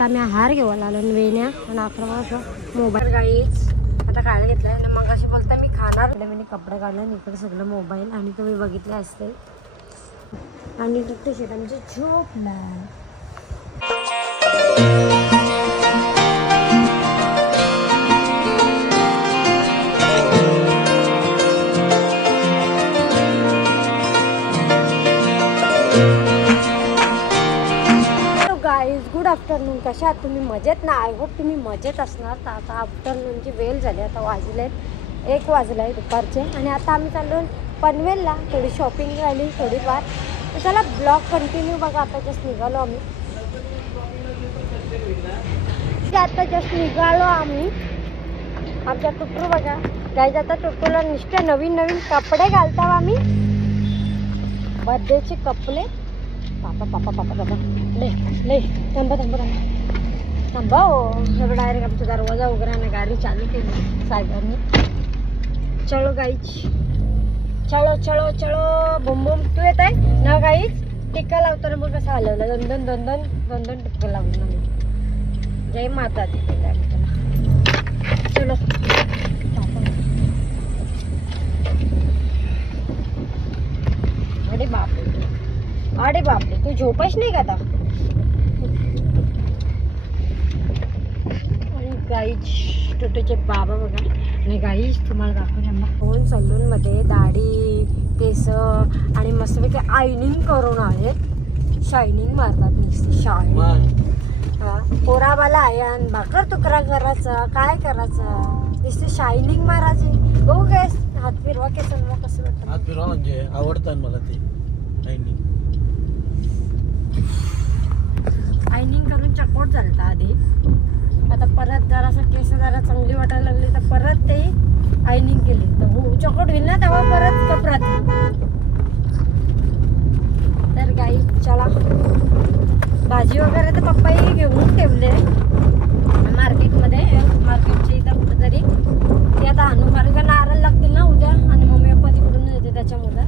आम्ही हार घेऊन आलो वेण्या आणि 11 वाजता मोबाईल गाईच आता खायला घेतलाय आणि मग अशी बोलता मी खाणार मी कपडे काढले आणि इकडे सगळं मोबाईल आणि तुम्ही बघितले असते आणि तिथे शेतांची झोपला. Good afternoon. कशा आहात तुम्ही? मजेत ना? आय होप तुम्ही मजेत असणार. तर आता आफ्टरनूनची वेळ झाली, आता वाजलेत 1 वाजला आहे दुपारचे आणि आता आम्ही चाललो पनवेलला. थोडी शॉपिंग राहिली थोडीफार, तर चला ब्लॉग कंटिन्यू बघा. आता जस्ट निघालो आम्ही आमच्या टुटरू बघा काय जाता. टुटरूला नुसते नवीन नवीन कपडे घालता आम्ही, बर्थडेचे कपडे. पापा ले थांबा हो. डायरेक्ट आमचा दरवाजा उघडा गाडी चालू केली साहेबांनी. चलो गाईच, चलो बुम तू येत आहे ना गाईच. टिक्का लावताना मग कसं हलवलं, दोन टिक्का लावलं मी. जय माता दी त्याला. चलो अरे बापरे तू झोपच नाही का आता? गाईच टोटोचे बाबा बघा. आणि गाईच तुम्हाला दाखवून फोन सलूनमध्ये दाढी केस आणि मस्तपैकी आयनिंग करून आहेत. शायनिंग मारतात नुसती शायनिंग. पोराबाला आहे आणि भाकर तुकरा करायचं काय करायचं, नुसती शायनिंग मारायची. बघू काय हात फिरवा केसांना कसं वाटतं? हात फिरवा म्हणजे आवडतात मला ते आयनिंग करून चकोट चालतं आधी. आता परत जरासं केस जरा चांगली वाटायला लागली तर परत ते आयनिंग केली तर हो चकोट होईल ना, तेव्हा परत कपरात. तर गाई चला, भाजी वगैरे तर पप्पाही घेऊन ठेवले मार्केटच्या इथं कुठेतरी. ती आता आणू कारण का नारळ लागतील ना उद्या आणि मम्मी पप्पा तिकडून येते त्याच्यामुळे.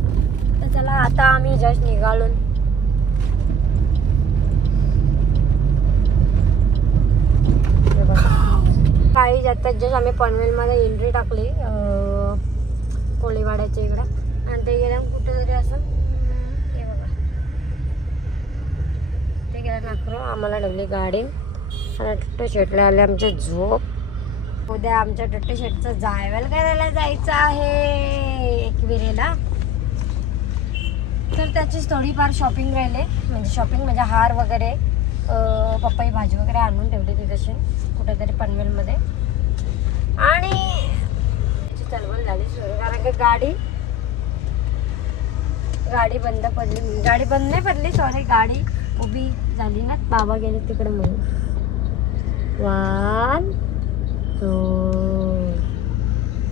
तर चला आता आम्ही जस्ट निघालो. काही जातात जस्ट आम्ही पनवेलमध्ये एंट्री टाकली कोळीवाड्याच्या इकडं आणि ते गेल्या कुठेतरी असं हे बघा ते गेल्या नाकरो आम्हाला ठेवली गाडी आणि टट्टू शेटला आले आमच्या झोप. उद्या आमच्या टट्टू शेटचं जायवेल करायला जायचं आहे एकविरेला. तर त्याचीच थोडीफार शॉपिंग राहिले, म्हणजे शॉपिंग म्हणजे हार वगैरे पप्पाई भाजी वगैरे आणून ठेवली ती तशी कुठेतरी पनवेलमध्ये. आणि त्याची चळवळ झाली सुरू कारण की गाडी बंद पडली. गाडी बंद नाही पडली सॉरी, गाडी उभी झाली ना. बाबा गेले तिकडे म्हणून. 1 2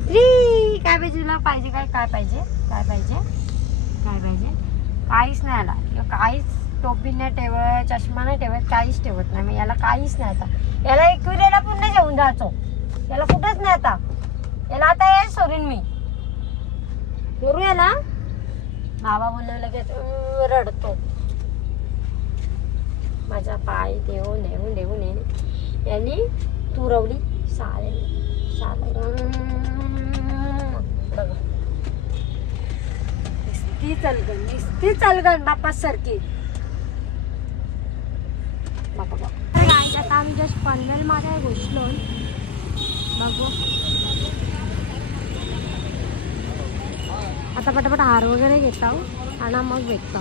3 काय पाहिजे तुला? पाहिजे काय पाहिजे काहीच नाही आला. काहीच टोपी नाही ठेवत, चष्मा नाही ठेवत, काहीच ठेवत नाही. मग याला काहीच नाही. आता याला एकविरेला पुन्हा घेऊन जायचो. याला कुठंच नाही आता. याला आता हे सोडून मी करू याला. बाबा बोलले लगेच रडतो. माझा पाय देऊन यांनी तुरवली साले बघा. नुसती चलगण बाप्पा सारखी. आता आम्ही जस्ट पनवेलमध्ये घुसलो. बघू आता पटापट हार वगैरे घेत आहोत आणि मग भेटतो.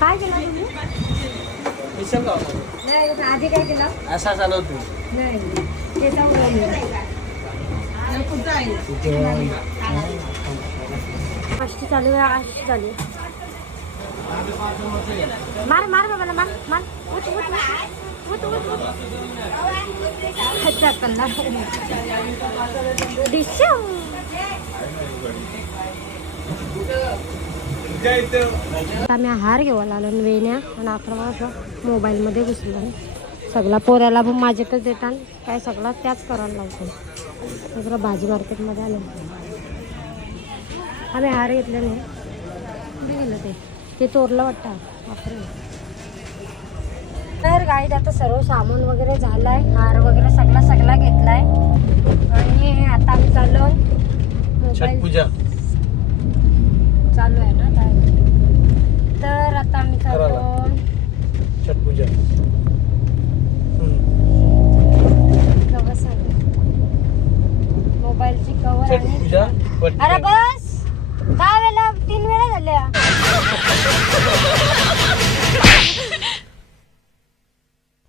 काय केलं तुम्ही? नाही आधी काय केलं? असा चालवतो नाही कष्ट चालू आहे. आशी चालू मार बाबाला मार उठ अच्छा कल्ला आम्ही हार घेऊन आलो वेण्या आणि 11 वाजता मोबाईलमध्ये घुसलो. सगळा पोऱ्याला पण माझ्याकडे देतात काय सगळा त्याच करायला लावतो. सगळं भाजी मार्केटमध्ये आलो आम्ही. हार घेतले नाही गेलं ते चोरलं वाटतं. बापरे. तर गाईत आता सर्व सामान वगैरे झालाय, हार वगैरे सगळा घेतलाय आणि आता आम्ही चाललो मोबाईल पूजा चालू आहे ना तर आता आम्ही चाललो छठ पूजा. मोबाईलची कवर छठ पूजा अरे बस 10 वेळा 3 वेळा झाल्या.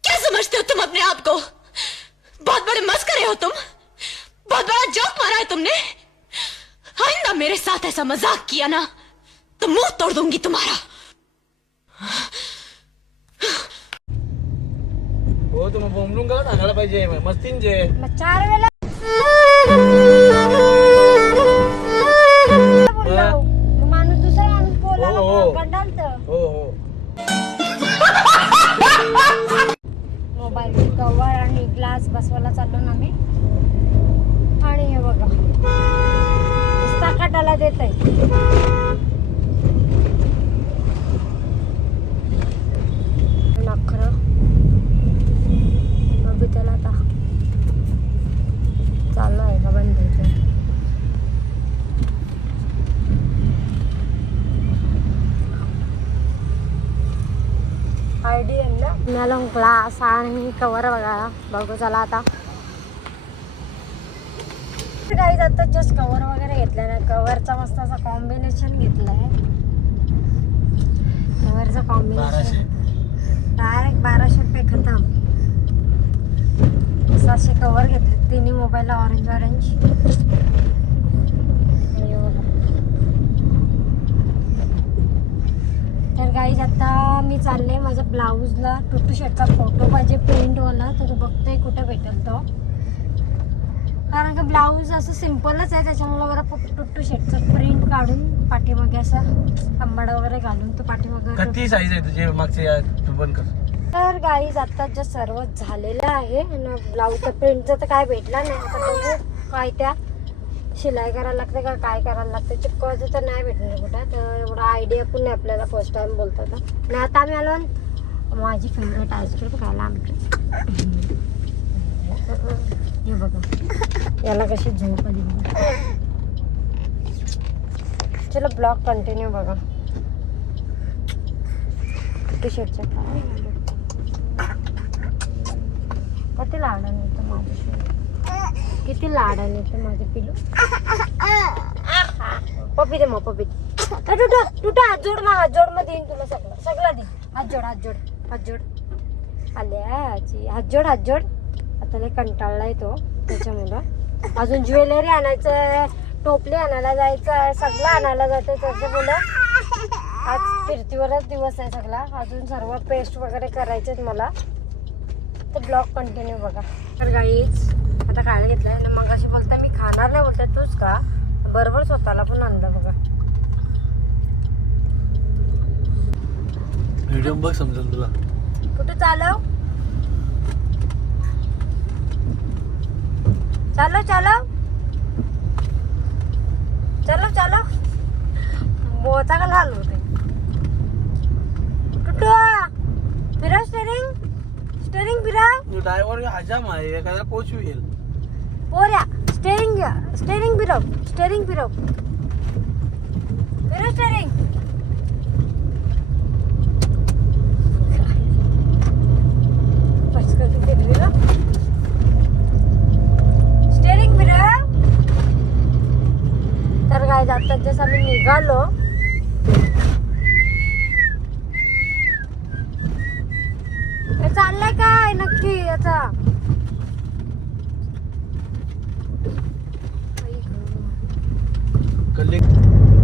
क्या समझते हो तुम अपने आप को? बहुत बड़े मस्करे हो तुम, बहुत बड़ा जोक मारा है तुमने. आइंदा मेरे साथ ऐसा मजाक किया ना तो मुंह तोड़ दूंगी तुम्हारा. हो तर मग बोंबलून का सांगायला पाहिजे मस्तींचे. मग 4 वेळा बोललो. मग माणूस दुसरा माणूस बोलायला हो. गंडालत. हो मोबाईल कवर आणि ग्लास बसवायला चाललो ना आम्ही. आणि हे बघा काटाला देत आहे. नखरं अभि त्याला आता चालू आहे का बंद होतं. आयडी आहे ना मला ग्लास आणि कवर बघू चला आता. काही आता जस्ट कवर वगैरे घेतलं ना. कवरचा मस्त असा कॉम्बिनेशन घेतलाय. कवरचं कॉम्बिनेशन डायरेक्ट 1200 रुपये खतम. असे कवर घेतले तिन्ही मोबाईलला ऑरेंज तर गाईज आता मी चालले माझ्या ब्लाऊजला टुटू शर्टचा फोटो पाहिजे प्रिंटवाला. तर बघतोय कुठे भेटेल तो, कारण का ब्लाऊज असं सिम्पलच आहे त्याच्यामुळे मला फक्त टुटू शर्टचं प्रिंट काढून पाठीमागे असं कंबड वगैरे घालून तो पाठीमागे. किती साईज आहे तुझे मागचे तू बंद कर. तर गाईज आता जे सर्व झालेलं आहे आणि ब्लाऊजचा प्रिंटचं तर काय भेटला नाही. आता बघू काय त्या शिलाई करायला लागते का काय करायला लागतं. चिपकवायचं तर नाही भेटणार कुठं. तर एवढा आयडिया पण नाही आपल्याला फर्स्ट टाइम बोलतात. आणि आता आम्ही आलो माझी फेवरेट आईस्क्रीम खायला आमची. हे बघा याला कशी झोप आली बघा. चलो ब्लॉग कंटिन्यू बघा. टी शर्टच्या किती लाडाने येतं माझं शर्ट. किती लाडाने येतं माझं पिलू. पप्पी दे मग पप्पी. तुटा हात जोड मग देईन तुला सगळं दे. हात जोड आल्या हात जोड. आता लय कंटाळला आहे तो त्याच्यामुळं. अजून ज्वेलरी आणायचं, टोपली आणायला जायचं, सगळं आणायला जायचं. त्याच्यामुळं आज फिरतीवरच दिवस आहे सगळा. अजून सर्व पेस्ट वगैरे करायचे मला. तर ब्लॉग कंटिन्यू बघा. तर गाईच आता खायला घेतलंय ना. मग अशी बोलता मी खाणार नाही बोलते तूच का. बरोबर स्वतःला पण आणलं बघा. व्हिडिओ बघ समजेल तुला. कुठे चालव बोचा का लाल होते. फिरव स्टेरिंग फिरव. ड्रायव्हर हजाम आहे एखादा पोचवेल. पोऱ्या स्टेरिंग फिरव स्टेरिंग. स्टेरिंग फिरव. तर काय जातात जसं आम्ही निघालो. चाललंय काय नक्की याचा.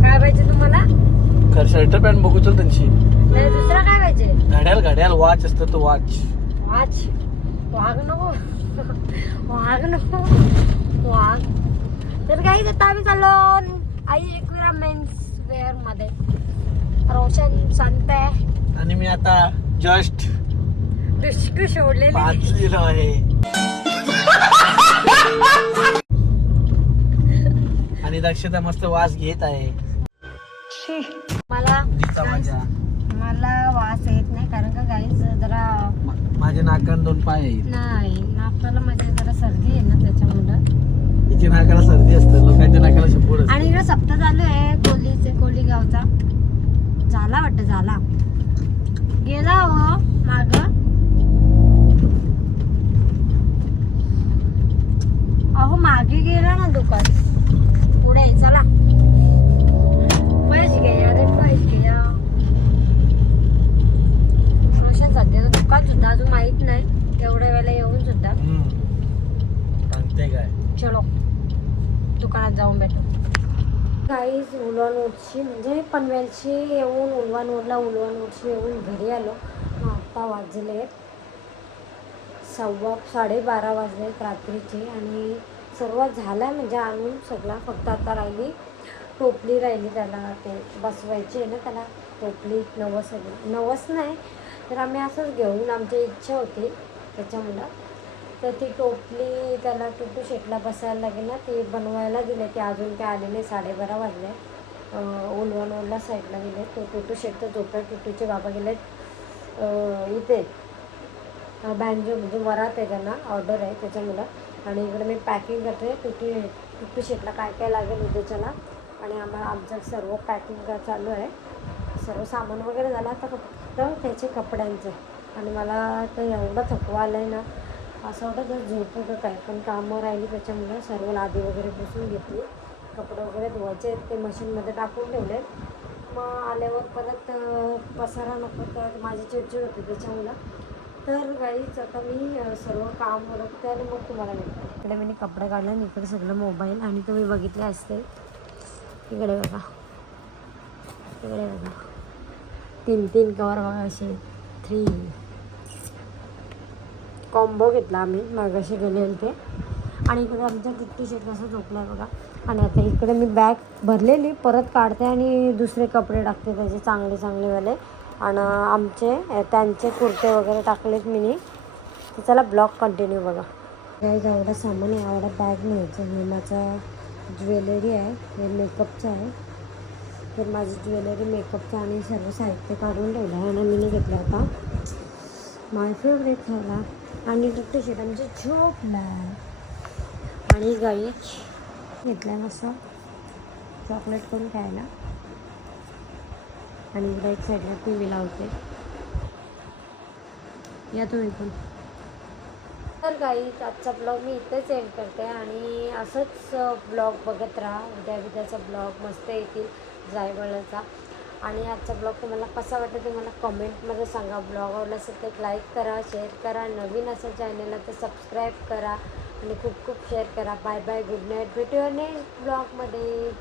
काय पाहिजे तुम्हाला. शर्ट पॅन्ट बघू चल त्यांची. नाही दुसरा काय पाहिजे. घड्याल वॉच असतं तो वॉच. वाघ. तर काही आता आम्ही चाललो आई एकविरा मेन्स वेअर मध्ये. रोशन शांत आहे आणि मी आता जस्ट दुष्क सोडलेली. पाचलेलो आहे. आणि दक्षता मस्त वास घेत आहे. मला माझ्या मला वास येत नाही कारण का गाईज जरा माझ्या नाकान 2 पाय आहेत. नाही नाकाला म्हणजे जरा सर्दी आहे ना त्याच्यामुळं. तिच्या नाकाला सर्दी असते, लोकांच्या नाकाला शंभर असते. आणि इकडे सप्ताह चालू आहे कोली गावचा. झाला वाटतं झाला गेला हो माग. अहो मागे गेला ना दुकान पुढे. चला पैसे घ्या रे पैसे घ्या. सध्या दुकान सुद्धा अजून माहित नाही एवढ्या वेळेला येऊन सुद्धा. सांगते काय चलो दुकानात जाऊन भेटू. काहीच उलवानोटची म्हणजे पनवेलची येऊन उलवानोटची येऊन घरी आलो. आता वाजले 12:30 वाजलेत रात्रीचे आणि सर्व झाला म्हणजे आणून सगळा. फक्त आता राहिली टोपली राहिली त्याला ते बसवायची आहे ना त्याला टोपली. नवस नाही तर आम्ही असंच घेऊन आमची इच्छा होती त्याच्यामुळं. तर ती टोपली त्याला टुटू शेटला बसायला लागेल ना ती बनवायला दिले. ते अजून काय आले नाही. 12:30 वाजले. उलवानोडला साईडला गेले. तो टुटू शेट तर झोपला. टुटूचे बाबा गेलेत इथे बँजो म्हणजे वरात आहे त्यांना ऑर्डर आहे त्याच्यामुळं. आणि इकडे मी पॅकिंग करते. टुटू शेटला काय काय लागेल उद्याच्याला. आणि आमचं सर्व पॅकिंग चालू आहे. सर्व सामान वगैरे झालं आता फक्त त्याचे कपड्यांचं. आणि मला तर एवढं थकवा आलं आहे ना असं वाटतं जर झोपतं काय पण कामं राहिली त्याच्यामुळे सर्व लादी वगैरे पुसून घेतली. कपडे वगैरे धुवायचे ते मशीनमध्ये टाकून ठेवले. मग आल्यावर परत पसारा नको तर माझी चिडचिड होती त्याच्यामुळं. तर गाईच आता मी सर्व काम उरकते आणि मग तुम्हाला भेटते. इकडे मी कपडे काढले आणि इकडे सगळं मोबाईल. आणि तुम्ही बघितले असते इकडे बघा 3 कवर बघा असे 3 कॉम्बो घेतला आम्ही मागाशी गेले ते. आणि इकडे आमचा टिट्टू शेट कसं झोपला बघा. आणि आता इकडे मी बॅग भरलेली परत काढते आणि दुसरे कपडे टाकते त्याचे चांगलेवाले. आणि आमचे त्यांचे कुर्ते वगैरे टाकलेत मी. तर चला ब्लॉग कंटिन्यू बघा. काही एवढं सामान आहे एवढा बॅग न्यायचं. हे माझा ज्वेलरी आहे हे मेकअपचं आहे. तर माझी ज्वेलरी मेकअपचं आणि सर्व साहित्य काढून ठेवलं आहे आणि मी घेतलं आता माय फेवरेट खायला. आणि टिट्टू शेट आमचे झोपला. आणि गाईच घेतला मस्त चॉकलेट करून खायला. आणि इकडे एक साईडला टी व्ही लावते. या तुम्ही पण. तर गाईच आजचा ब्लॉग मी इथेच एंड करते. आणि असंच ब्लॉग बघत राहा. उद्याचा ब्लॉग मस्त येतील जायवळचा. आणि आजचा ब्लॉग तुम्हाला कसा वाटतं ते मला कमेंटमध्ये सांगा. ब्लॉग आवडला असेल तर एक लाईक करा, शेअर करा. नवीन असेल चॅनलला तर सबस्क्राईब करा आणि खूप शेअर करा. Bye bye, good night. भेटूया नेक्स्ट ब्लॉगमध्ये.